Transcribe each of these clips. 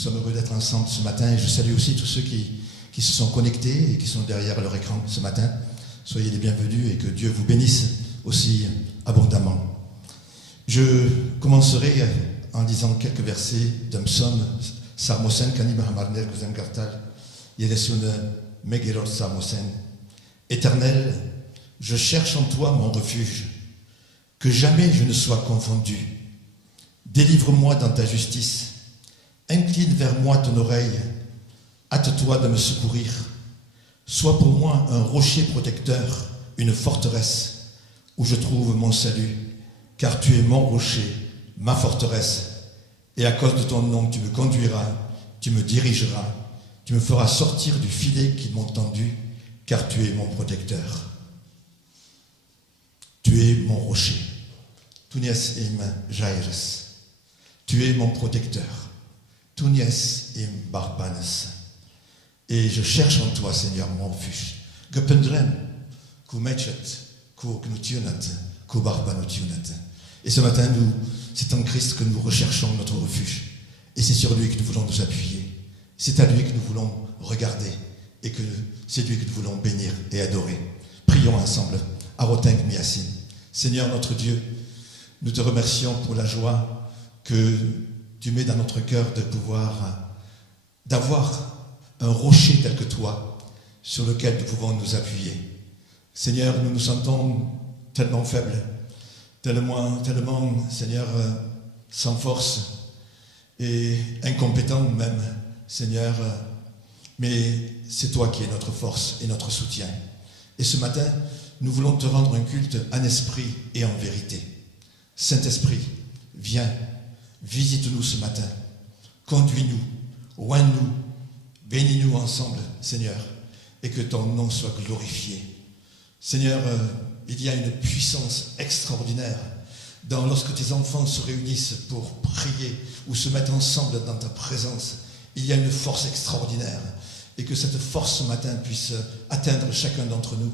sommes heureux d'être ensemble ce matin et je salue aussi tous ceux qui se sont connectés et qui sont derrière leur écran ce matin. Soyez les bienvenus et que Dieu vous bénisse aussi abondamment. Je commencerai en lisant quelques versets d'un psaume, Sarmosen, Kani Mahamarner, Kuzem Gartal, Yeresun, Megirot Sarmosen. Éternel, je cherche en toi mon refuge, que jamais je ne sois confondu. Délivre-moi dans ta justice, incline vers moi ton oreille, hâte-toi de me secourir. Sois pour moi un rocher protecteur, une forteresse, où je trouve mon salut, car tu es mon rocher, ma forteresse, et à cause de ton nom tu me conduiras, tu me dirigeras, tu me feras sortir du filet qu'ils m'ont tendu, car tu es mon protecteur. Tu es mon rocher. Tunies im jaires. Tu es mon protecteur. Tunies im barbanes. Et je cherche en toi, Seigneur, mon refuge. Gependren, ku mechet, ku gnutionat, ku barbanutionat. Et ce matin, c'est en Christ que nous recherchons notre refuge. Et c'est sur lui que nous voulons nous appuyer. C'est à lui que nous voulons regarder. Et que c'est lui que nous voulons bénir et adorer. Prions ensemble. Aroteng miasin. Seigneur notre Dieu, nous te remercions pour la joie que tu mets dans notre cœur de pouvoir, d'avoir un rocher tel que toi, sur lequel nous pouvons nous appuyer. Seigneur, nous nous sentons tellement faibles, tellement, Seigneur, sans force et incompétents même, Seigneur, mais c'est toi qui es notre force et notre soutien. Et ce matin, nous voulons te rendre un culte en esprit et en vérité. Saint-Esprit, viens, visite-nous ce matin, conduis-nous, oins-nous, bénis-nous ensemble, Seigneur, et que ton nom soit glorifié. Seigneur, il y a une puissance extraordinaire lorsque tes enfants se réunissent pour prier ou se mettre ensemble dans ta présence. Il y a une force extraordinaire et que cette force ce matin puisse atteindre chacun d'entre nous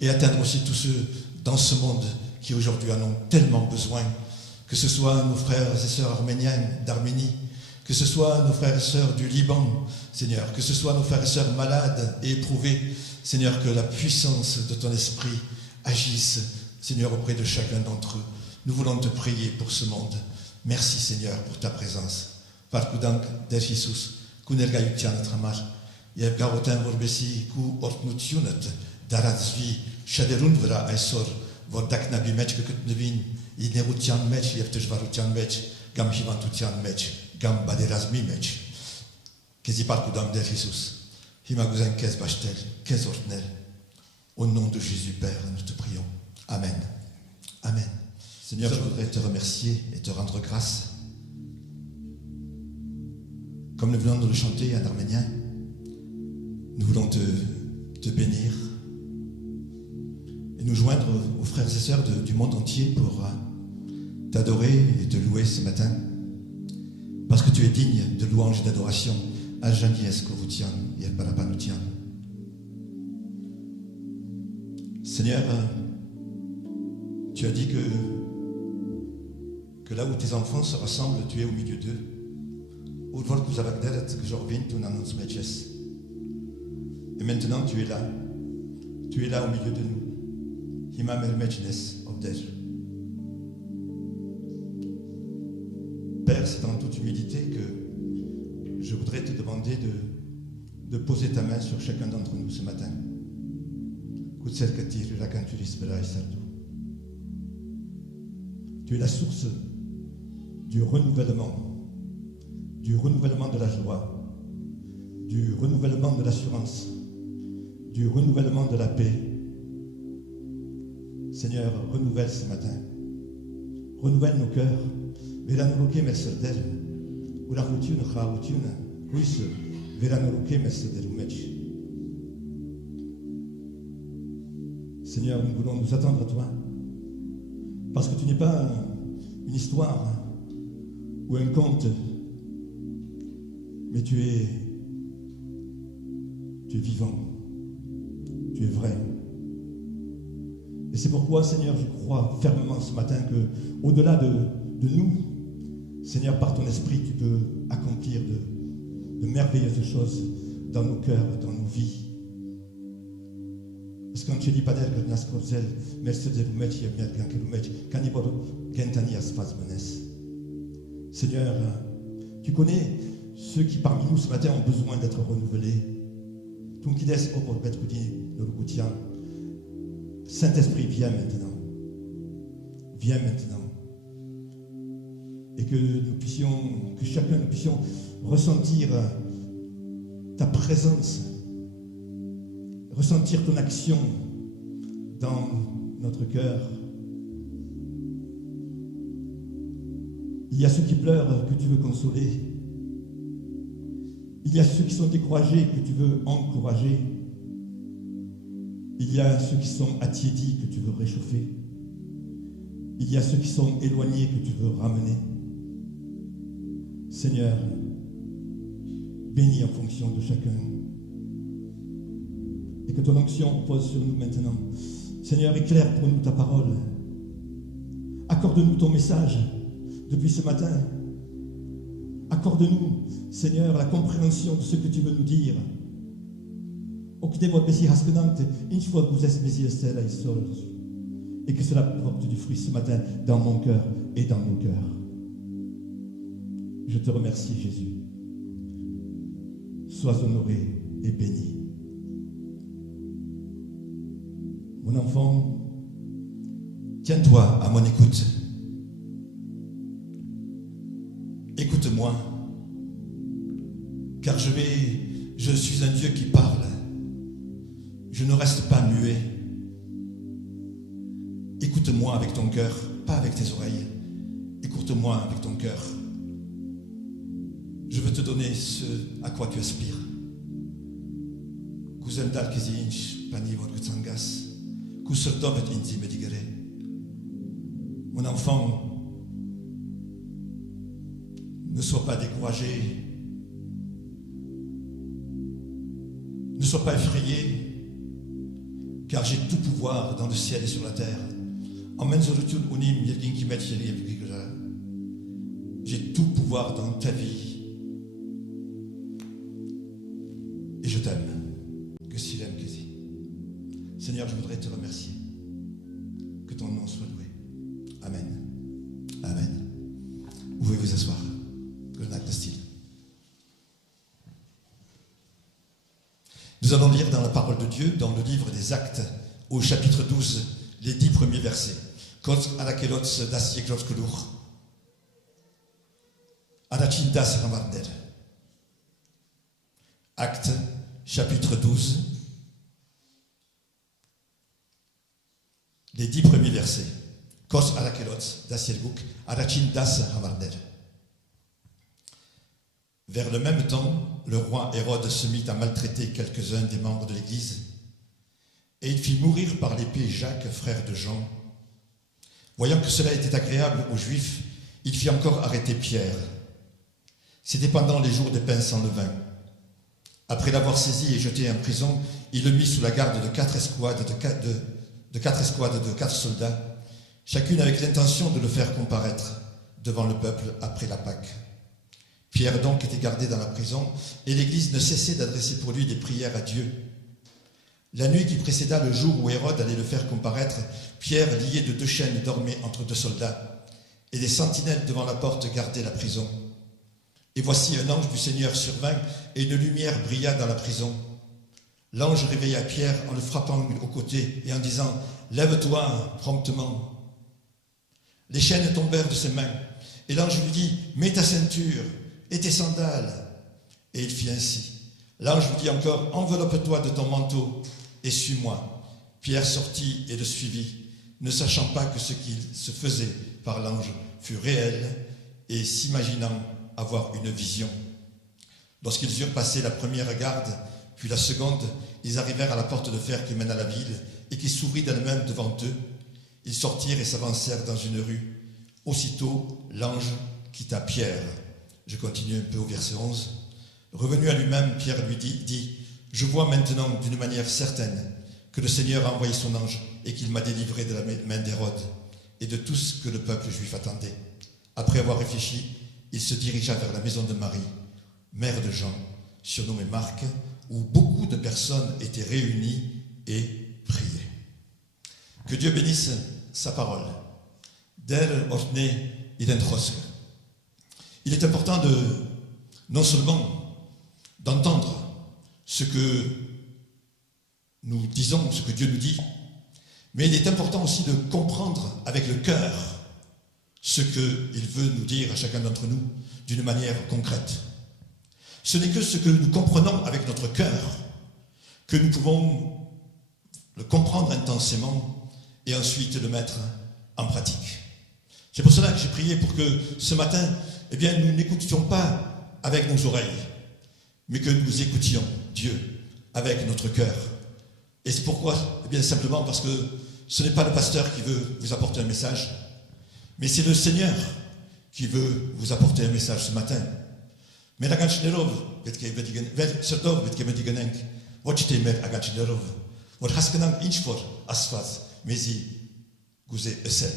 et atteindre aussi tous ceux dans ce monde qui aujourd'hui en ont tellement besoin, que ce soit nos frères et sœurs arméniens d'Arménie, que ce soit nos frères et sœurs du Liban, Seigneur, que ce soit nos frères et sœurs malades et éprouvés, Seigneur, que la puissance de ton esprit agisse, Seigneur, auprès de chacun d'entre eux. Nous voulons te prier pour ce monde. Merci, Seigneur, pour ta présence. Par kudank de Jesus, kunerga yutian tramal, yevgaroten vorbesi ku ortnutiunet, darazvi, shaderun vra aisor, vordak nabi mech kutnevin, inerutian mech, yevtejvarutian mech, gam hivantutian mech, gam baderazmi mech. Kezi par kudam de Jesus, himaguzan kez bashtel, kez ortnel. Au nom de Jésus, Père, nous te prions. Amen. Amen. Seigneur, je voudrais te remercier et te rendre grâce. Comme nous venons de le chanter en arménien, nous voulons te bénir et nous joindre aux frères et sœurs du monde entier pour t'adorer et te louer ce matin, parce que tu es digne de louange et d'adoration. Seigneur, tu as dit que là où tes enfants se rassemblent, tu es au milieu d'eux. Et maintenant, tu es là. Tu es là au milieu de nous. Père, c'est en toute humilité que je voudrais te demander de poser ta main sur chacun d'entre nous ce matin. Tu es la source du renouvellement de la joie, du renouvellement de l'assurance, du renouvellement de la paix. Seigneur, renouvelle ce matin. Renouvelle nos cœurs. Seigneur, nous voulons nous attendre à toi, parce que tu n'es pas une histoire ou un conte, mais tu es vivant, tu es vrai. Et c'est pourquoi, Seigneur, je crois fermement ce matin que, au-delà de nous, Seigneur, par ton esprit, tu peux accomplir de merveilleuses choses dans nos cœurs, dans nos vies. Skończyli paderkę nas korzel, mercedes vous mettre y mettre quand vous mettre quand il va gentani à face menace. Seigneur, tu connais ceux qui parmi nous ce matin ont besoin d'être renouvelés. Ton qui laisse au pour être dit le goutien. Saint-Esprit, viens maintenant. Viens maintenant. Et que nous puissions, que chacun nous puissions ressentir ta présence, ressentir ton action dans notre cœur. Il y a ceux qui pleurent que tu veux consoler. Il y a ceux qui sont découragés que tu veux encourager. Il y a ceux qui sont attiédis que tu veux réchauffer. Il y a ceux qui sont éloignés que tu veux ramener. Seigneur, bénis en fonction de chacun. Et que ton onction repose sur nous maintenant. Seigneur, éclaire pour nous ta parole. Accorde-nous ton message depuis ce matin. Accorde-nous, Seigneur, la compréhension de ce que tu veux nous dire. Et que cela porte du fruit ce matin dans mon cœur et dans nos cœurs. Je te remercie, Jésus. Sois honoré et béni. Mon enfant, tiens-toi à mon écoute. Écoute-moi, car je suis un Dieu qui parle. Je ne reste pas muet. Écoute-moi avec ton cœur, pas avec tes oreilles. Écoute-moi avec ton cœur. Je veux te donner ce à quoi tu aspires. Mon enfant, ne sois pas découragé. Ne sois pas effrayé, car j'ai tout pouvoir dans le ciel et sur la terre. J'ai tout pouvoir dans ta vie. Et je t'aime. Seigneur, je voudrais te remercier. Que ton nom soit loué. Amen. Amen. Vous pouvez vous asseoir. Que je n'acte de style. Nous allons lire dans la parole de Dieu, dans le livre des Actes, au chapitre 12, les 10 premiers versets. Actes, chapitre 12, les 10 premiers versets. Vers le même temps, le roi Hérode se mit à maltraiter quelques-uns des membres de l'Église, et il fit mourir par l'épée Jacques, frère de Jean. Voyant que cela était agréable aux Juifs, il fit encore arrêter Pierre. C'était pendant les jours des pains sans levain. Après l'avoir saisi et jeté en prison, il le mit sous la garde de 4 escouades de 4 soldats, chacune avec l'intention de le faire comparaître devant le peuple après la Pâque. Pierre donc était gardé dans la prison, et l'Église ne cessait d'adresser pour lui des prières à Dieu. La nuit qui précéda le jour où Hérode allait le faire comparaître, Pierre, lié de 2 chaînes, dormait entre 2 soldats, et des sentinelles devant la porte gardaient la prison. Et voici un ange du Seigneur survint, et une lumière brilla dans la prison. L'ange réveilla Pierre en le frappant au côté et en disant « Lève-toi promptement ». Les chaînes tombèrent de ses mains, et l'ange lui dit « Mets ta ceinture et tes sandales ». Et il fit ainsi. L'ange lui dit encore « Enveloppe-toi de ton manteau et suis-moi ». Pierre sortit et le suivit, ne sachant pas que ce qu'il se faisait par l'ange fut réel et s'imaginant avoir une vision. Lorsqu'ils eurent passé la première garde, puis la seconde, ils arrivèrent à la porte de fer qui mène à la ville et qui s'ouvrit d'elle-même devant eux. Ils sortirent et s'avancèrent dans une rue. Aussitôt, l'ange quitta Pierre. Je continue un peu au verset 11. Revenu à lui-même, Pierre lui dit « Je vois maintenant d'une manière certaine que le Seigneur a envoyé son ange et qu'il m'a délivré de la main d'Hérode et de tout ce que le peuple juif attendait. » Après avoir réfléchi, il se dirigea vers la maison de Marie, mère de Jean, surnommée Marc, où beaucoup de personnes étaient réunies et priaient. Que Dieu bénisse sa parole. Der ordne identroske. Il est important non seulement d'entendre ce que nous disons, ce que Dieu nous dit, mais il est important aussi de comprendre avec le cœur ce qu'il veut nous dire à chacun d'entre nous d'une manière concrète. Ce n'est que ce que nous comprenons avec notre cœur que nous pouvons le comprendre intensément et ensuite le mettre en pratique. C'est pour cela que j'ai prié pour que ce matin, nous n'écoutions pas avec nos oreilles, mais que nous écoutions Dieu avec notre cœur. Et c'est pourquoi, simplement parce que ce n'est pas le pasteur qui veut vous apporter un message, mais c'est le Seigneur qui veut vous apporter un message ce matin. Mais la ganchinerov, serdov, watchite mer agachinerov, wat haskenang inchfor asfaz, mesi gouze esel.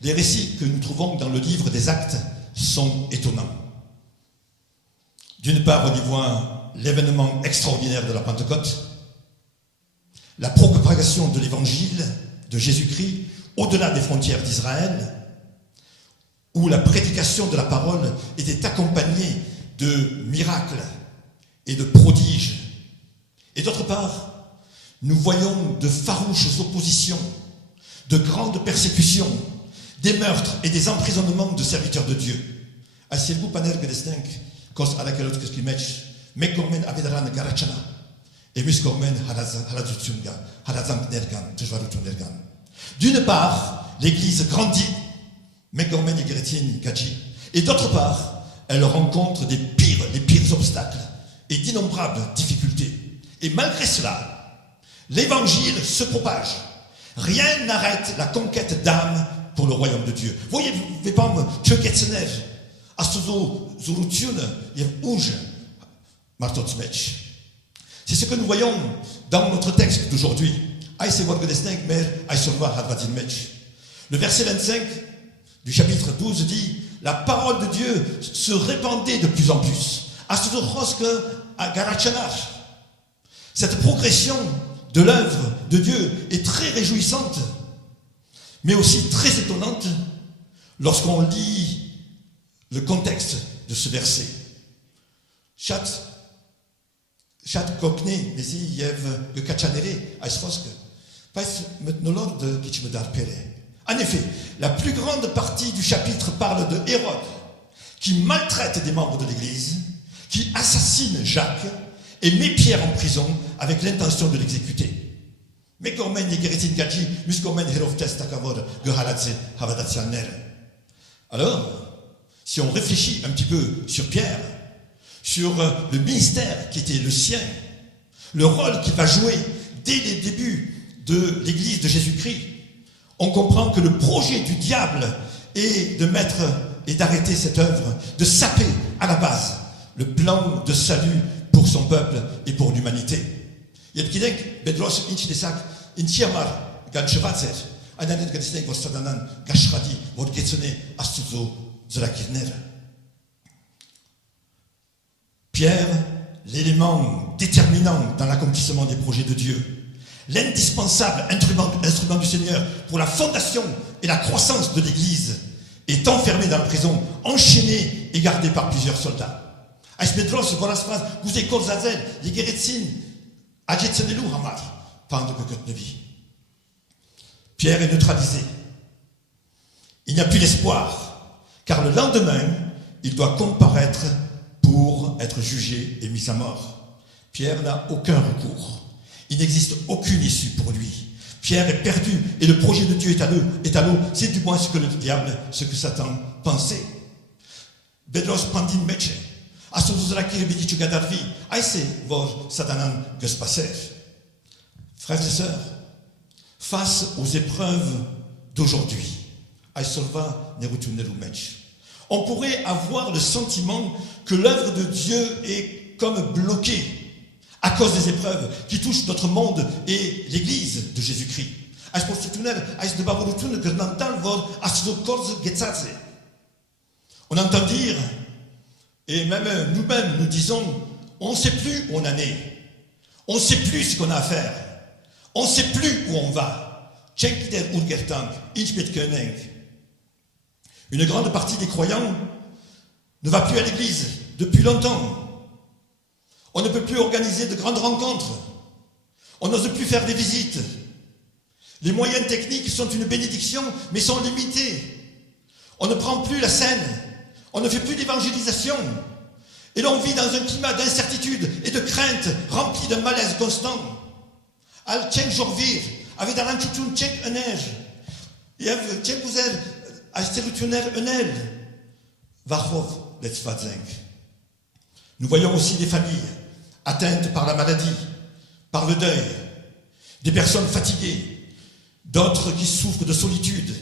Les récits que nous trouvons dans le livre des Actes sont étonnants. D'une part, on y voit l'événement extraordinaire de la Pentecôte, la propagation de l'évangile de Jésus-Christ au-delà des frontières d'Israël, où la prédication de la parole était accompagnée de miracles et de prodiges. Et d'autre part, nous voyons de farouches oppositions, de grandes persécutions, des meurtres et des emprisonnements de serviteurs de Dieu. Asielgu panerge desdenk, kos alakelot keskimech, mekormen avedran garachana, et muskormen halazutunga, halazank nergan, tejvarutun nergan. D'une part, l'Église grandit, mekormen yegretin kaji, et d'autre part, elle rencontre les pires obstacles et d'innombrables difficultés. Et malgré cela, l'Évangile se propage. Rien n'arrête la conquête d'âmes pour le royaume de Dieu. Voyez, c'est ce que nous voyons dans notre texte d'aujourd'hui. Le verset 25 du chapitre 12 dit: la parole de Dieu se répandait de plus en plus. Cette progression de l'œuvre de Dieu est très réjouissante, mais aussi très étonnante lorsqu'on lit le contexte de ce verset. En effet, la plus grande partie du chapitre parle de Hérode, qui maltraite des membres de l'Église, qui assassine Jacques et met Pierre en prison avec l'intention de l'exécuter. Alors, si on réfléchit un petit peu sur Pierre, sur le ministère qui était le sien, le rôle qu'il va jouer dès les débuts de l'Église de Jésus-Christ, on comprend que le projet du diable est de mettre et d'arrêter cette œuvre, de saper à la base le plan de salut pour son peuple et pour l'humanité. Pierre, l'élément déterminant dans l'accomplissement des projets de Dieu, l'indispensable instrument du Seigneur pour la fondation et la croissance de l'Église, est enfermé dans la prison, enchaîné et gardé par plusieurs soldats. Pierre est neutralisé. Il n'y a plus d'espoir, car le lendemain, il doit comparaître pour être jugé et mis à mort. Pierre n'a aucun recours. Il n'existe aucune issue pour lui. Pierre est perdu et le projet de Dieu est à l'eau. C'est du moins ce que le diable, ce que Satan pensait. Bedros pandin meche. Frères et sœurs, face aux épreuves d'aujourd'hui, on pourrait avoir le sentiment que l'œuvre de Dieu est comme bloquée à cause des épreuves qui touchent notre monde et l'Église de Jésus-Christ. On entend dire Et même nous-mêmes, nous disons, on ne sait plus où on en est. On ne sait plus ce qu'on a à faire. On ne sait plus où on va. Une grande partie des croyants ne va plus à l'église depuis longtemps. On ne peut plus organiser de grandes rencontres. On n'ose plus faire des visites. Les moyens techniques sont une bénédiction, mais sont limités. On ne prend plus la scène. On ne fait plus d'évangélisation. Et l'on vit dans un climat d'incertitude et de crainte rempli d'un malaise constant. Al tcheng jorvir, avec dans l'anchutun tcheng enej. Et avec tcheng guzel, asterutuner enel. Vachov letzvadzenk. Nous voyons aussi des familles atteintes par la maladie, par le deuil, des personnes fatiguées, d'autres qui souffrent de solitude,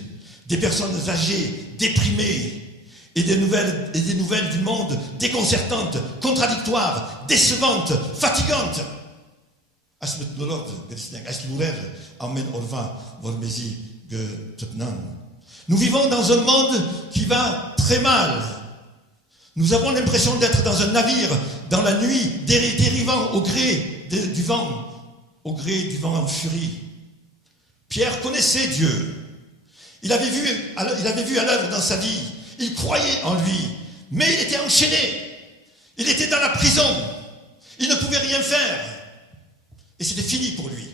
des personnes âgées, déprimées, et des nouvelles du monde déconcertantes, contradictoires, décevantes, fatigantes. Nous vivons dans un monde qui va très mal. Nous avons l'impression d'être dans un navire, dans la nuit, dérivant au gré du vent en furie. Pierre connaissait Dieu. Il avait vu à l'œuvre dans sa vie. Il croyait en lui, mais il était enchaîné. Il était dans la prison. Il ne pouvait rien faire. Et c'était fini pour lui.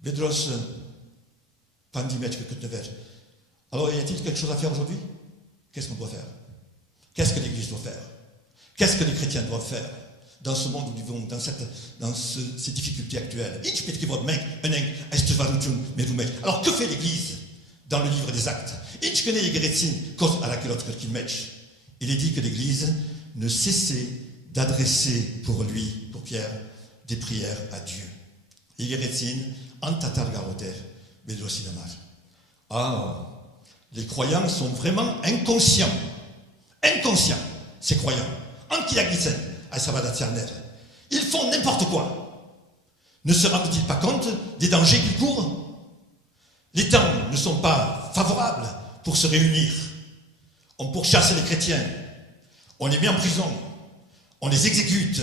Vedros Pandimètre que te ver. Alors, y a-t-il quelque chose à faire aujourd'hui? Qu'est-ce qu'on doit faire? Qu'est-ce que l'Église doit faire? Qu'est-ce que les chrétiens doivent faire dans ce monde où nous vivons, dans ces difficultés actuelles? Alors, que fait l'Église dans le livre des Actes? Il est dit que l'Église ne cessait d'adresser pour lui, pour Pierre, des prières à Dieu. Ah, les croyants sont vraiment inconscients. Inconscients, ces croyants. Ils font n'importe quoi. Ne se rendent-ils pas compte des dangers qu'ils courent? Les temps ne sont pas favorables pour se réunir. On pourchasse les chrétiens. On les met en prison. On les exécute.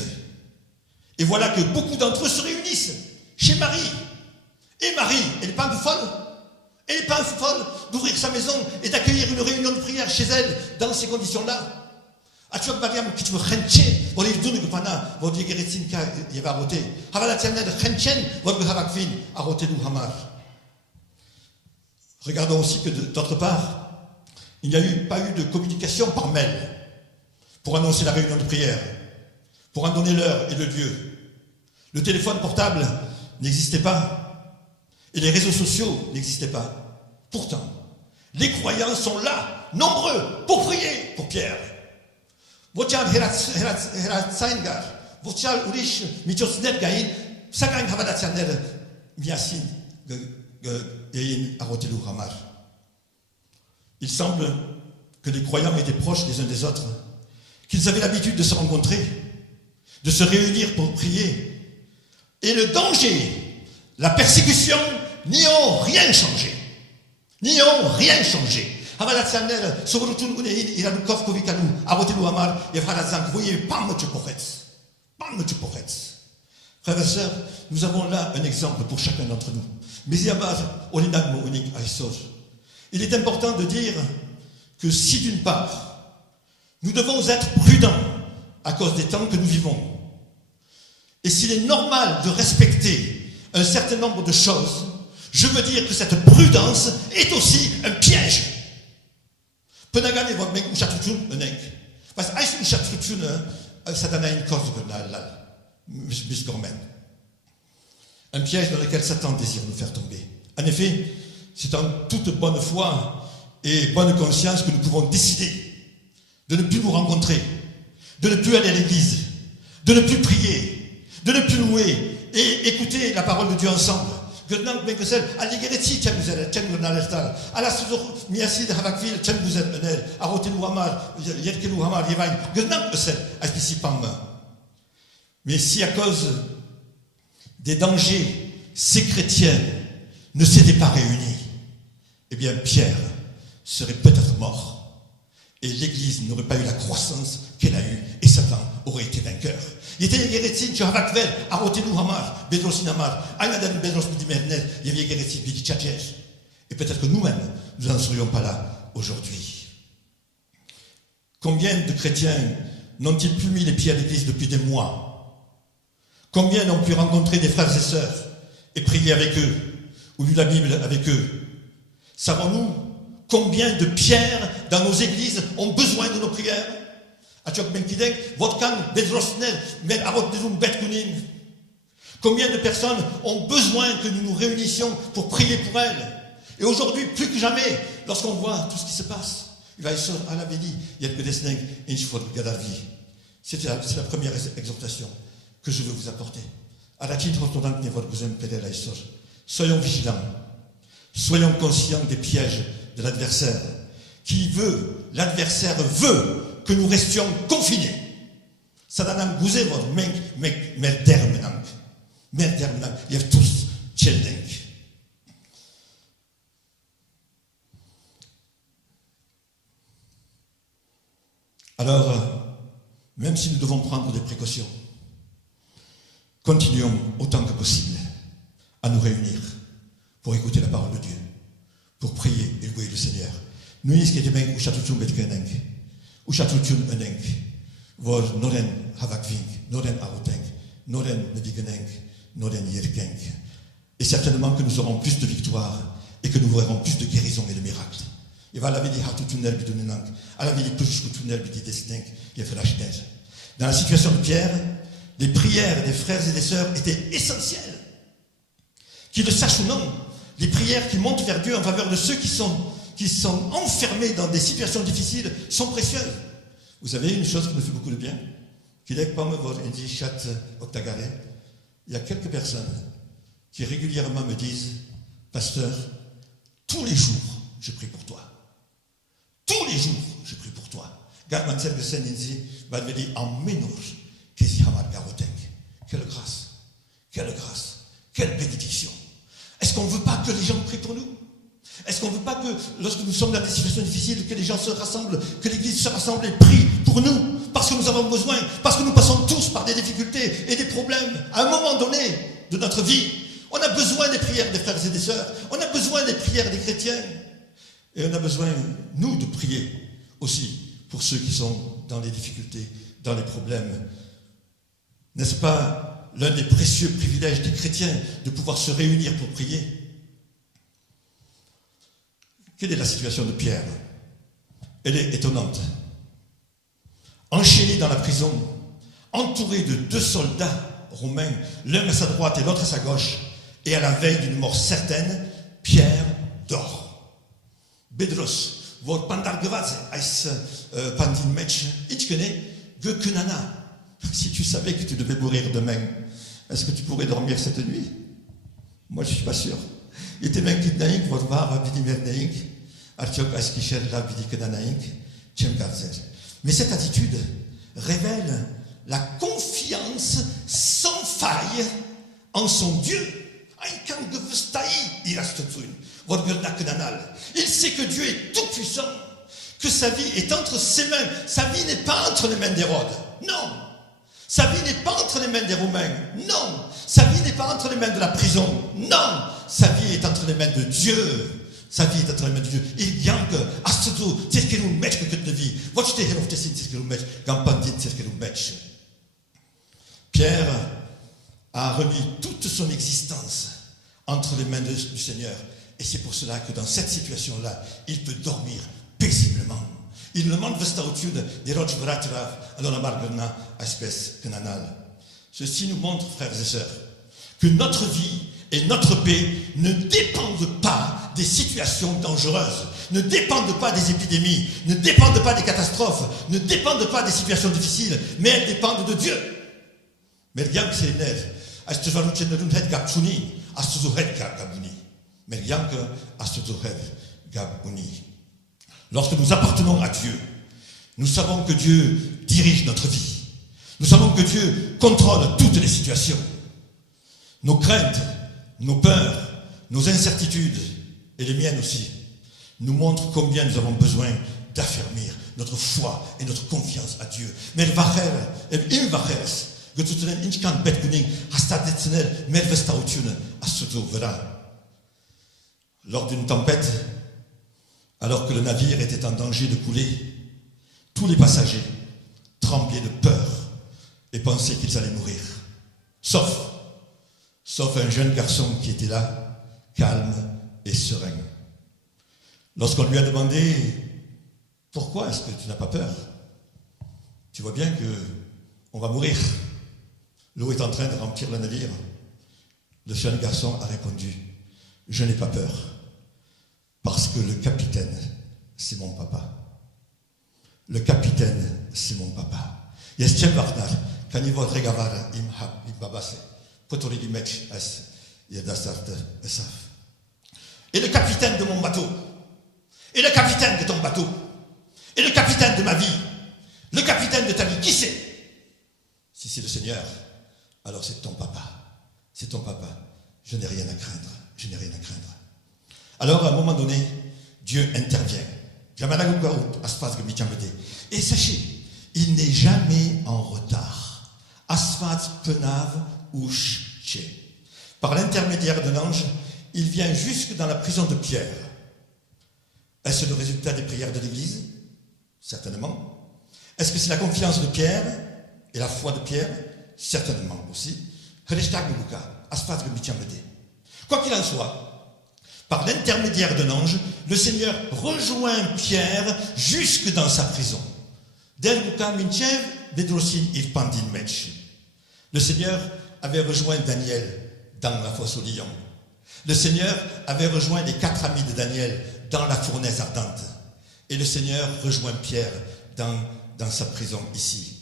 Et voilà que beaucoup d'entre eux se réunissent chez Marie. Et Marie, elle n'est pas un peu folle? Elle n'est pas un peu folle d'ouvrir sa maison et d'accueillir une réunion de prière chez elle dans ces conditions-là? Regardons aussi que d'autre part, il n'y a pas eu de communication par mail pour annoncer la réunion de prière, pour en donner l'heure et le lieu. Le téléphone portable n'existait pas et les réseaux sociaux n'existaient pas. Pourtant, les croyants sont là, nombreux, pour prier pour Pierre. Il semble que les croyants étaient proches les uns des autres, qu'ils avaient l'habitude de se rencontrer, de se réunir pour prier. Et le danger, la persécution, n'y ont rien changé. N'y ont rien changé. Frères et sœurs, nous avons là un exemple pour chacun d'entre nous. Il est important de dire que si d'une part, nous devons être prudents à cause des temps que nous vivons, et s'il est normal de respecter un certain nombre de choses, je veux dire que cette prudence est aussi un piège. Un piège dans lequel Satan désire nous faire tomber. En effet, c'est en toute bonne foi et bonne conscience que nous pouvons décider de ne plus nous rencontrer, de ne plus aller à l'église, de ne plus prier, de ne plus louer et écouter la parole de Dieu ensemble. Mais si à cause des dangers, ces chrétiens ne s'étaient pas réunis, eh bien Pierre serait peut-être mort. Et l'Église n'aurait pas eu la croissance qu'elle a eue, et Satan aurait été vainqueur. Il y avait des guéretines, tu as vaqué, arrotez-nous Hamar, Bedrosinamar, Aïnadan Bedros Midimernet, il y avait des guéretines, Bidi Tchatchèche. Et peut-être que nous-mêmes, nous n'en serions pas là aujourd'hui. Combien de chrétiens n'ont-ils plus mis les pieds à l'Église depuis des mois? Combien n'ont pu rencontrer des frères et sœurs et prier avec eux, ou lu la Bible avec eux? Savons-nous combien de pierres dans nos églises ont besoin de nos prières? Combien de personnes ont besoin que nous nous réunissions pour prier pour elles? Et aujourd'hui, plus que jamais, lorsqu'on voit tout ce qui se passe, c'est la première exhortation que je veux vous apporter. Soyons vigilants, soyons conscients des pièges de l'adversaire. L'adversaire veut que nous restions confinés. Alors, même si nous devons prendre des précautions, continuons autant que possible à nous réunir pour écouter la parole de Dieu, pour prier et louer le Seigneur. Nous disons que demain, où château betkeneng, où château eneng, hvor noren havakving, noren aroteng, noren nevigeneng, noren yerkeng. Et certainement que nous aurons plus de victoires et que nous verrons plus de guérisons et de miracles. Il va laver des hatutunel bidonenang, à la vie des pushkutunel bididesneng, yefrachnez. Dans la situation de Pierre, les prières des frères et des sœurs étaient essentielles. Qu'ils le sachent ou non, les prières qui montent vers Dieu en faveur de ceux qui sont enfermés dans des situations difficiles sont précieuses. Vous savez une chose qui me fait beaucoup de bien? Il y a quelques personnes qui régulièrement me disent: Pasteur, tous les jours, je prie pour toi. Tous les jours, je prie pour toi. Quelle grâce, quelle grâce, quelle bénédiction. Est-ce qu'on ne veut pas que les gens prient pour nous? Est-ce qu'on ne veut pas que, lorsque nous sommes dans des situations difficiles, que les gens se rassemblent, que l'Église se rassemble et prie pour nous? Parce que nous avons besoin, parce que nous passons tous par des difficultés et des problèmes à un moment donné de notre vie. On a besoin des prières des frères et des sœurs. On a besoin des prières des chrétiens. Et on a besoin, nous, de prier aussi pour ceux qui sont dans les difficultés, dans les problèmes. N'est-ce pas l'un des précieux privilèges des chrétiens de pouvoir se réunir pour prier? Quelle est la situation de Pierre? Elle est étonnante. Enchaîné dans la prison, entouré de 2 soldats romains, l'un à sa droite et l'autre à sa gauche, et à la veille d'une mort certaine, Pierre dort. Bedros, votre pandargevaz, pandin match, Gekunana. Si tu savais que tu devais mourir demain, est-ce que tu pourrais dormir cette nuit? Moi, je ne suis pas sûr. Il était même kidnaïk, votre var, bidimernaïk, artiok askisher, la bidikenanaïk, tchemgarzer. Mais cette attitude révèle la confiance sans faille en son Dieu. Il sait que Dieu est tout puissant, que sa vie est entre ses mains. Sa vie n'est pas entre les mains d'Hérode. Non. Sa vie n'est pas entre les mains des Romains. Non. Sa vie n'est pas entre les mains de la prison. Non. Sa vie est entre les mains de Dieu. Sa vie est entre les mains de Dieu. Il y a que, c'est ce qu'il nous met que de vie. Pierre a remis toute son existence entre les mains du Seigneur. Et c'est pour cela que dans cette situation-là, il peut dormir paisiblement. Il ne demande des Ceci nous montre, frères et sœurs, que notre vie et notre paix ne dépendent pas des situations dangereuses, ne dépendent pas des épidémies, ne dépendent pas des catastrophes, ne dépendent pas des situations difficiles, mais elles dépendent de Dieu. Mais bien que c'est neige, lorsque nous appartenons à Dieu, nous savons que Dieu dirige notre vie. Nous savons que Dieu contrôle toutes les situations. Nos craintes, nos peurs, nos incertitudes, et les miennes aussi, nous montrent combien nous avons besoin d'affermir notre foi et notre confiance à Dieu. Mais il va que tu te inchkan bet kuning hasta detsenel mervesta utune à soto vera. Lors d'une tempête, alors que le navire était en danger de couler, tous les passagers tremblaient de peur et pensaient qu'ils allaient mourir. Sauf un jeune garçon qui était là, calme et serein. Lorsqu'on lui a demandé « Pourquoi est-ce que tu n'as pas peur? Tu vois bien qu'on va mourir. L'eau est en train de remplir le navire. » Le jeune garçon a répondu « Je n'ai pas peur, parce que le capitaine, c'est mon papa. Le capitaine, c'est mon papa. » Jestem Wagner, kanivo regavara im babase, potori match as yadastarte esaf. Et le capitaine de mon bateau, et le capitaine de ton bateau, et le capitaine de ma vie, le capitaine de ta vie, qui c'est? Si c'est le Seigneur, alors c'est ton papa. C'est ton papa. Je n'ai rien à craindre. Je n'ai rien à craindre. Alors, à un moment donné, Dieu intervient. Et sachez, il n'est jamais en retard. Asfat penav ush che. Par l'intermédiaire de l'ange, il vient jusque dans la prison de Pierre. Est-ce le résultat des prières de l'Église? Certainement. Est-ce que c'est la confiance de Pierre et la foi de Pierre? Certainement aussi. Quoi qu'il en soit, par l'intermédiaire de l'ange, le Seigneur rejoint Pierre jusque dans sa prison. Le Seigneur avait rejoint Daniel dans la fosse au lion. Le Seigneur avait rejoint les 4 amis de Daniel dans la fournaise ardente. Et le Seigneur rejoint Pierre dans sa prison ici.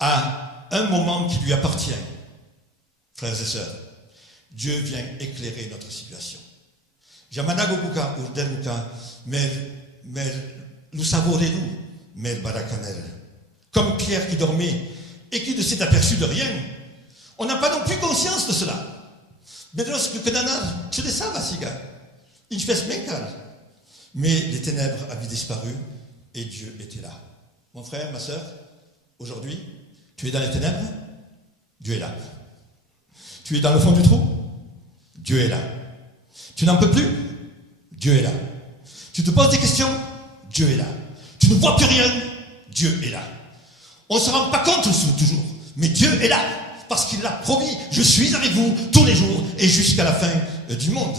À un moment qui lui appartient, frères et sœurs, Dieu vient éclairer notre situation. Jamanagobuka ou Deluka, mais nous savons-nous, mais Barakanel. Comme Pierre qui dormait et qui ne s'est aperçu de rien. On n'a pas non plus conscience de cela. Mais lorsque Kenanar, tu le savais, Siga. Il fait menkal. Mais les ténèbres avaient disparu et Dieu était là. Mon frère, ma sœur, aujourd'hui, tu es dans les ténèbres, Dieu est là. Tu es dans le fond du trou, Dieu est là. Tu n'en peux plus, Dieu est là. Tu te poses des questions, Dieu est là. Tu ne vois plus rien, Dieu est là. On ne se rend pas compte toujours, mais Dieu est là, parce qu'il l'a promis. Je suis avec vous tous les jours et jusqu'à la fin du monde.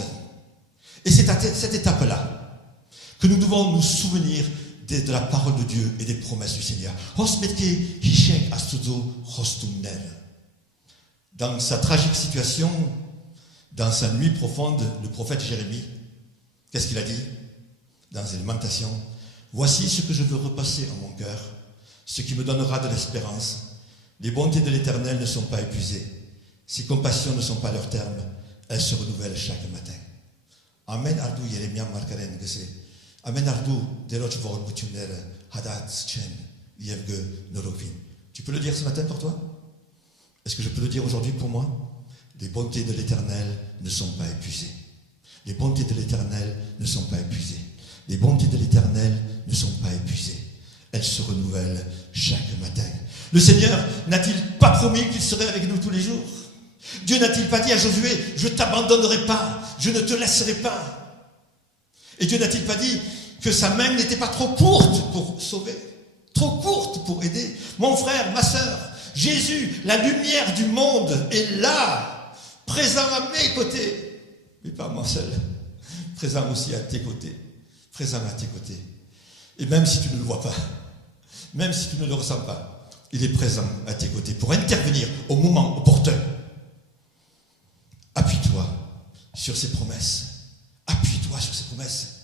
Et c'est à cette étape-là que nous devons nous souvenir de la parole de Dieu et des promesses du Seigneur. Dans sa tragique situation, dans sa nuit profonde, le prophète Jérémie, qu'est-ce qu'il a dit? Dans ses lamentations, voici ce que je veux repasser en mon cœur, ce qui me donnera de l'espérance. Les bontés de l'Éternel ne sont pas épuisées, ses compassions ne sont pas à leur terme, elles se renouvellent chaque matin. Amen ardu Jérémia markaren gese. Amen ardu deroch vor butuner hadat chen yevge norovin. Tu peux le dire ce matin pour toi? Est-ce que je peux le dire aujourd'hui pour moi? Les bontés de l'Éternel ne sont pas épuisées. Les bontés de l'Éternel ne sont pas épuisées. Les bontés de l'Éternel ne sont pas épuisées. Elles se renouvellent chaque matin. Le Seigneur n'a-t-il pas promis qu'il serait avec nous tous les jours? Dieu n'a-t-il pas dit à Josué, je ne t'abandonnerai pas, je ne te laisserai pas? Et Dieu n'a-t-il pas dit que sa main n'était pas trop courte pour sauver, trop courte pour aider? Mon frère, ma sœur, Jésus, la lumière du monde, est là, présent à mes côtés, mais pas moi seul, présent aussi à tes côtés, présent à tes côtés. Et même si tu ne le vois pas, même si tu ne le ressens pas, il est présent à tes côtés pour intervenir au moment opportun. Appuie-toi sur ses promesses. Appuie-toi sur ses promesses.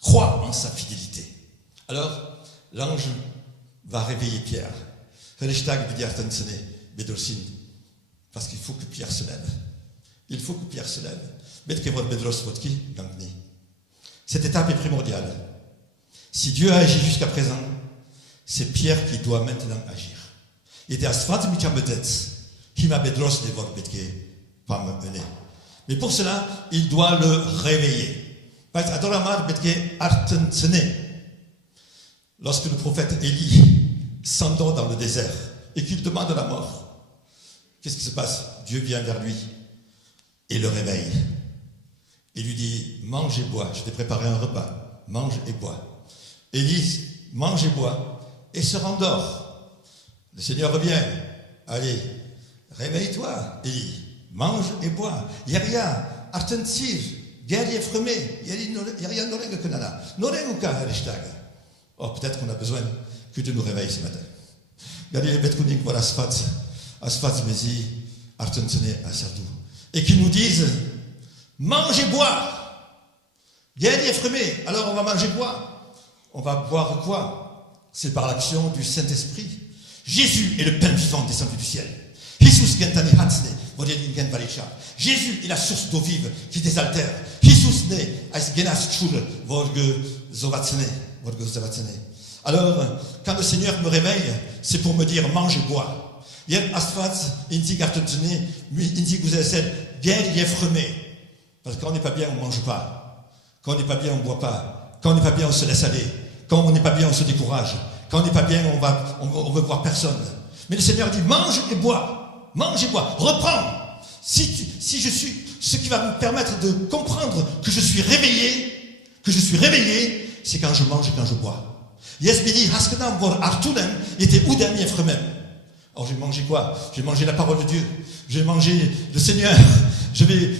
Crois en sa fidélité. Alors, l'ange va réveiller Pierre. Parce qu'il faut que Pierre se lève. Il faut que Pierre se lève. Cette étape est primordiale. Si Dieu a agi jusqu'à présent, c'est Pierre qui doit maintenant agir. Et Mais pour cela, il doit le réveiller. Lorsque le prophète Élie s'endort dans le désert et qu'il demande la mort, qu'est-ce qui se passe? Dieu vient vers lui et le réveille. Il lui dit, mange et bois, je t'ai préparé un repas, mange et bois. Élie mange et boit et se rendort. Le Seigneur revient, allez, réveille-toi, Élie, mange et bois. Yaria, attentive, guerrier fremé, Yaria n'oreng que nana, n'oreng que hashtag. Oh, peut-être qu'on a besoin que Dieu nous réveille ce matin. Regardez les bêtes coniques, voilà Asfaz Mezi, Artensene, Assardou. Et qui nous disent, mange et bois. Guerrier effrémé, alors on va manger quoi? On va boire quoi? C'est par l'action du Saint-Esprit. Jésus est le pain vivant descendu du ciel. Jésus est la source d'eau vive qui désaltère. Alors, quand le Seigneur me réveille, c'est pour me dire mange et bois. Parce que quand on n'est pas bien, on ne mange pas. Quand on n'est pas bien, on ne boit pas. Quand on n'est pas bien, on se laisse aller. Quand on n'est pas bien, on se décourage. Quand on n'est pas bien, on veut voir personne. Mais le Seigneur dit mange et bois. Mange et bois. Reprends. Si je suis, ce qui va me permettre de comprendre que je suis réveillé, c'est quand je mange et quand je bois. Alors j'ai mangé quoi? J'ai mangé la parole de Dieu. J'ai mangé le Seigneur. Je vais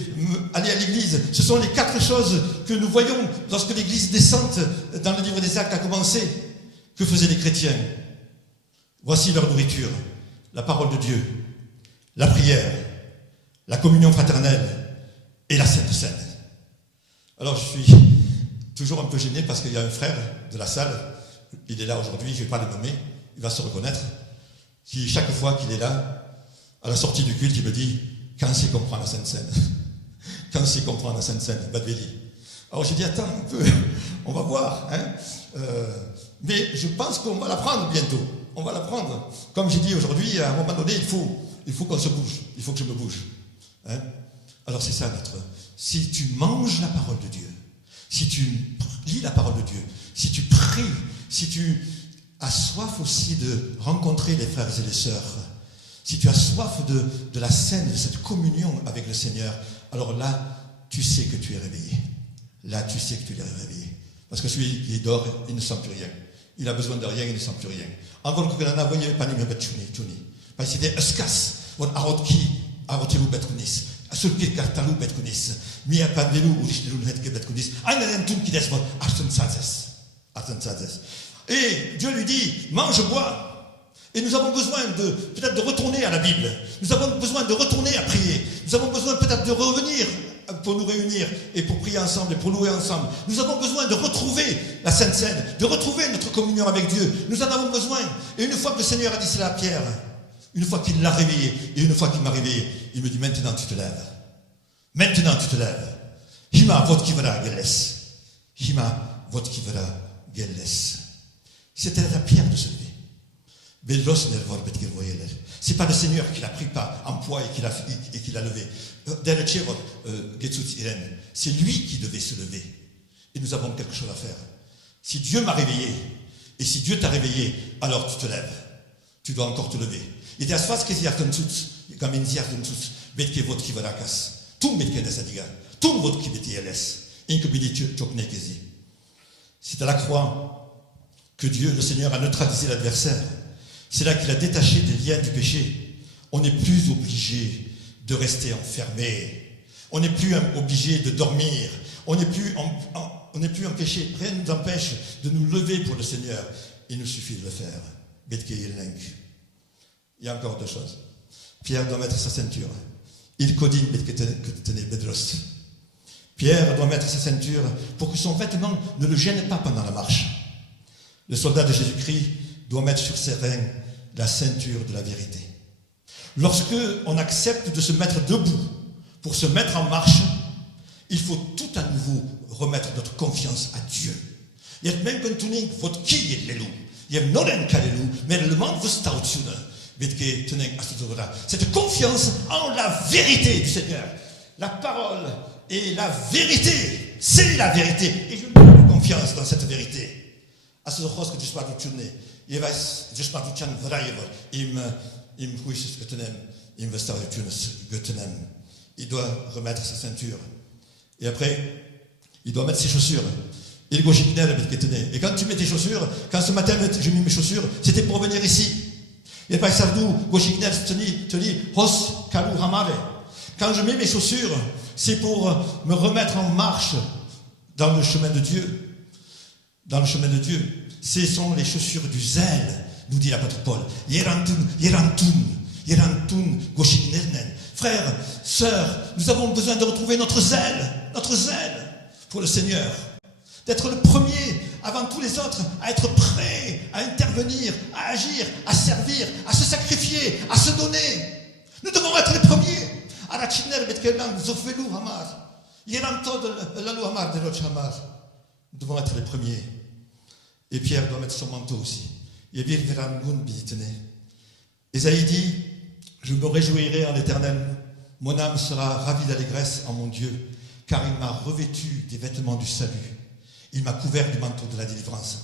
aller à l'église. Ce sont les 4 choses que nous voyons lorsque l'église descente dans le livre des Actes a commencé. Que faisaient les chrétiens? Voici leur nourriture. La parole de Dieu, la prière, la communion fraternelle et la Sainte Seine. Alors je suis toujours un peu gêné parce qu'il y a un frère de la salle, il est là aujourd'hui, je ne vais pas le nommer, il va se reconnaître, qui chaque fois qu'il est là, à la sortie du culte, il me dit « Quand c'est qu'on prend la Sainte Seine ?» Quand c'est qu'on prend la Sainte Seine, Badveli. Alors j'ai dit « Attends un peu, on va voir. Hein. Mais je pense qu'on va la prendre bientôt. On va la prendre. Comme j'ai dit aujourd'hui, à un moment donné, il faut qu'on se bouge. Il faut que je me bouge. Hein. Alors c'est ça notre... Si tu manges la parole de Dieu, si tu lis la parole de Dieu, si tu pries, si tu as soif aussi de rencontrer les frères et les sœurs, si tu as soif de la scène, de cette communion avec le Seigneur, alors là, tu sais que tu es réveillé. Là, tu sais que tu es réveillé. Parce que celui qui dort, il ne sent plus rien. Il a besoin de rien, il ne sent plus rien. Encore que l'on a voyé pas ni parce que c'était escas, ou arotki, arotilu betkunis. Sulki kartalu betkunis, mia pandelu ou richelu netke betkunis, ainen tout qui descend, artensazes. Et Dieu lui dit, mange, bois. Et nous avons besoin peut-être de retourner à la Bible. Nous avons besoin de retourner à prier. Nous avons besoin peut-être de revenir pour nous réunir et pour prier ensemble et pour louer ensemble. Nous avons besoin de retrouver la Sainte Seine, de retrouver notre communion avec Dieu. Nous en avons besoin. Et une fois que le Seigneur a dit cela à Pierre, une fois qu'il l'a réveillé, et une fois qu'il m'a réveillé, il me dit maintenant tu te lèves. Maintenant tu te lèves. Hima vot kivara gelles. Hima vot kivara gelles. C'était à Pierre de se lever. C'est pas le Seigneur qui l'a pris en poids et qui l'a levé. C'est lui qui devait se lever. Et nous avons quelque chose à faire. Si Dieu m'a réveillé, et si Dieu t'a réveillé, alors tu te lèves. Tu dois encore te lever. Et tu as soit ce que tu as comme une diar de tous, bet que votre qui va la casse. Tout met que des sadigas. Tout votre qui est LS. C'est à la croix que Dieu, le Seigneur, a neutralisé l'adversaire. C'est là qu'il a détaché des liens du péché. On n'est plus obligé de rester enfermé. On n'est plus obligé de dormir. On n'est plus empêché. Rien ne nous empêche de nous lever pour le Seigneur. Il nous suffit de le faire. Il y a encore 2 choses. Pierre doit mettre sa ceinture. Il codine Bedros. Pierre doit mettre sa ceinture pour que son vêtement ne le gêne pas pendant la marche. Le soldat de Jésus-Christ doit mettre sur ses reins la ceinture de la vérité. Lorsque on accepte de se mettre debout pour se mettre en marche, il faut tout à nouveau remettre notre confiance à Dieu. Il y a même quand on votre qui est l'élu, il y a non qu'à l'élu, mais le monde vous cette confiance en la vérité du Seigneur. La parole est la vérité. C'est la vérité. Et je donne confiance dans cette vérité. À ce moment que je suis pas tout tourné, je suis pas tout tourné vrai. Il doit remettre sa ceinture. Et après, il doit mettre ses chaussures. Et quand tu mets tes chaussures, quand ce matin j'ai mis mes chaussures, c'était pour venir ici. Et pas Sardou, Goshikner te dit, Hos Kalu Hamave. Quand je mets mes chaussures, c'est pour me remettre en marche dans le chemin de Dieu. Dans le chemin de Dieu. Ce sont les chaussures du zèle, nous dit l'apôtre Paul. Yerantun, Goshiknernen. Frères, sœurs, nous avons besoin de retrouver notre zèle pour le Seigneur. D'être le premier, avant tous les autres, à être prêt, à intervenir, à agir, à servir, à se sacrifier, à se donner. Nous devons être les premiers. Nous devons être les premiers. Et Pierre doit mettre son manteau aussi. Ésaïe dit, je me réjouirai en l'Éternel. Mon âme sera ravie d'allégresse en mon Dieu, car il m'a revêtu des vêtements du salut. Il m'a couvert du manteau de la délivrance.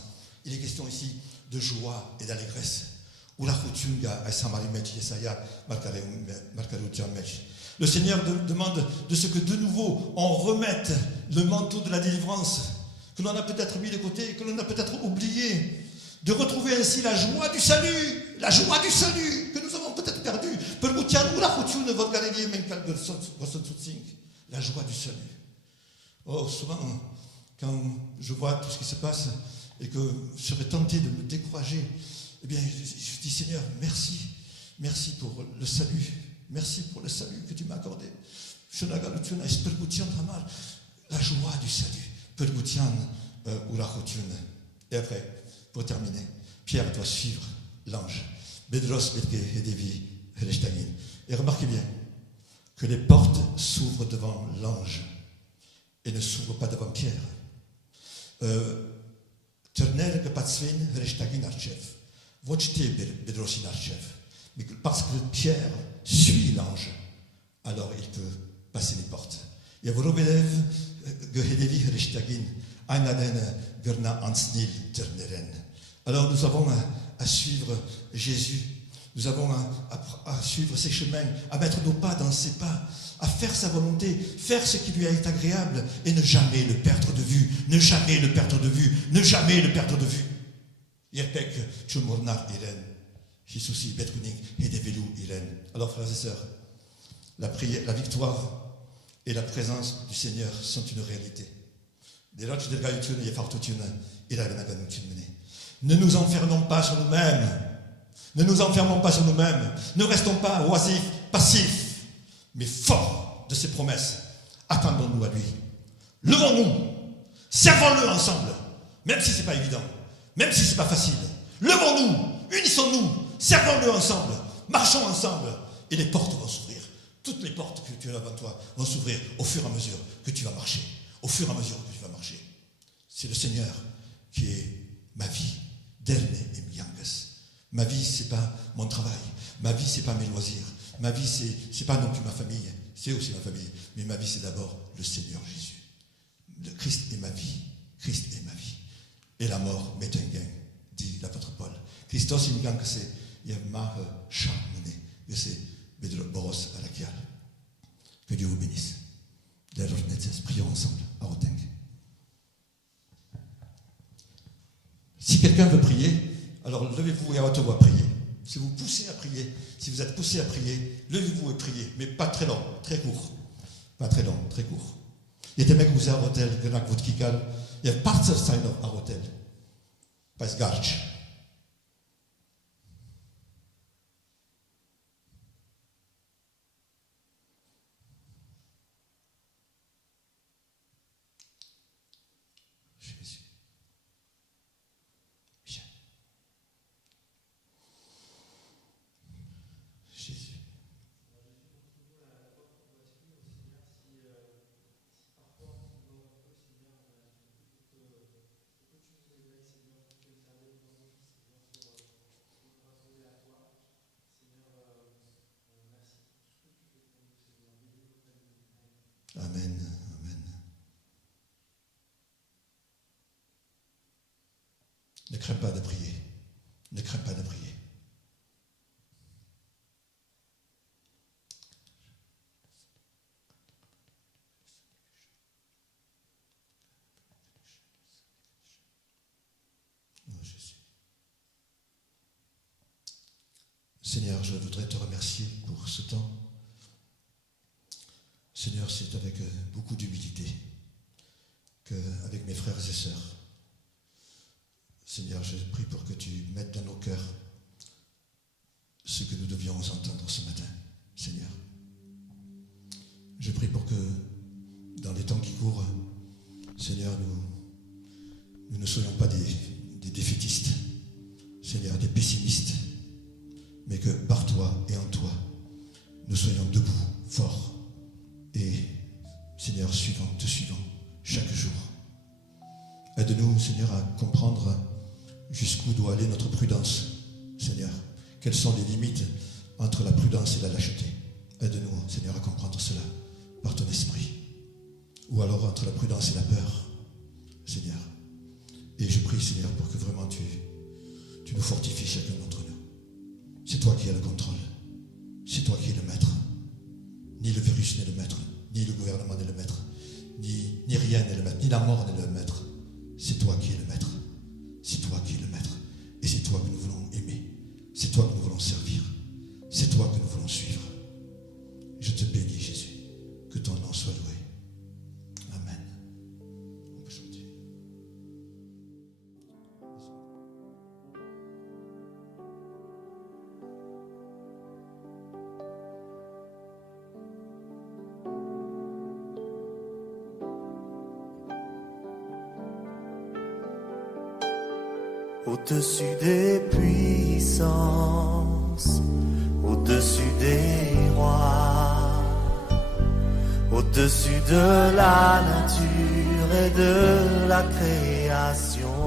Il est question ici de joie et d'allégresse. Le Seigneur demande de ce que de nouveau on remette le manteau de la délivrance que l'on a peut-être mis de côté, que l'on a peut-être oublié, de retrouver ainsi la joie du salut que nous avons peut-être perdu. La joie du salut. Oh, souvent, quand je vois tout ce qui se passe et que je serais tenté de me décourager, eh bien, je dis Seigneur, merci pour le salut, merci pour le salut que tu m'as accordé. La joie du salut. Et après, pour terminer, Pierre doit suivre l'ange. Et remarquez bien que les portes s'ouvrent devant l'ange et ne s'ouvrent pas devant Pierre. Parce que Pierre suit l'ange, alors il peut passer les portes. Alors nous avons à suivre Jésus, nous avons à suivre ses chemins, à mettre nos pas dans ses pas, à faire sa volonté, faire ce qui lui est agréable et ne jamais le perdre de vue, ne jamais le perdre de vue, ne jamais le perdre de vue. Alors frères et sœurs, la prière, la victoire et la présence du Seigneur sont une réalité. Ne nous enfermons pas sur nous-mêmes. Ne nous enfermons pas sur nous-mêmes. Ne restons pas oisifs, passifs, mais forts de ses promesses. Attendons-nous à lui. Levons-nous. Servons-le ensemble. Même si ce n'est pas évident. Même si ce n'est pas facile. Levons-nous. Unissons-nous. Servons-le ensemble. Marchons ensemble. Et les portes vont s'ouvrir. Toutes les portes que tu as devant toi vont s'ouvrir au fur et à mesure que tu vas marcher. Au fur et à mesure que tu vas marcher. C'est le Seigneur qui est ma vie. Derne et Miangas. Ma vie, c'est pas mon travail. Ma vie, c'est pas mes loisirs. Ma vie, c'est pas non plus ma famille. C'est aussi ma famille. Mais ma vie, c'est d'abord le Seigneur Jésus. Le Christ est ma vie. Christ est ma vie. Et la mort m'est un gain, dit l'apôtre Paul. Christos, il me gagne que c'est Yamar Charmené. Que c'est Bedro Boros à la Kial. Que Dieu vous bénisse. Prions ensemble à Roteng. Si quelqu'un veut prier, alors levez-vous et à haute voix priez. Si vous poussez à prier, si vous êtes poussé à prier, levez-vous et priez, mais pas très long, très court. Pas très long, très court. Il y a des mecs qui vous à Rotel, il y en a qui kikal. Il y a parts of sign à Rotel. Pas garch. Jésus. Jésus. crains pas de prier. Ne crains pas de prier. Oh Jésus. Seigneur, je voudrais te remercier pour ce temps. Seigneur, c'est avec beaucoup d'humilité qu'avec mes frères et sœurs, Seigneur, je prie pour que tu mettes dans nos cœurs ce que nous devions entendre ce matin, Seigneur. Je prie pour que dans les temps qui courent, Seigneur, nous ne soyons pas des défaitistes, Seigneur, des pessimistes, mais que par toi et en toi, nous soyons debout, forts, et Seigneur, te suivant chaque jour. Aide-nous, Seigneur, à comprendre jusqu'où doit aller notre prudence, Seigneur. Quelles sont les limites entre la prudence et la lâcheté? Aide-nous, Seigneur, à comprendre cela par ton esprit. Ou alors entre la prudence et la peur, Seigneur. Et je prie, Seigneur, pour que vraiment tu nous fortifies chacun d'entre nous. C'est toi qui as le contrôle. C'est toi qui es le maître. Ni le virus n'est le maître, ni le gouvernement n'est le maître, ni rien n'est le maître, ni la mort n'est le maître. C'est toi qui es le maître. C'est toi qui es le maître. Et c'est toi que nous voulons aimer. C'est toi que nous voulons servir. C'est toi que nous voulons suivre. Je te bénis, Jésus. Que ton nom soit loué. Amen. On peut chanter. Au-dessus des puissances, au-dessus des rois, au-dessus de la nature et de la création,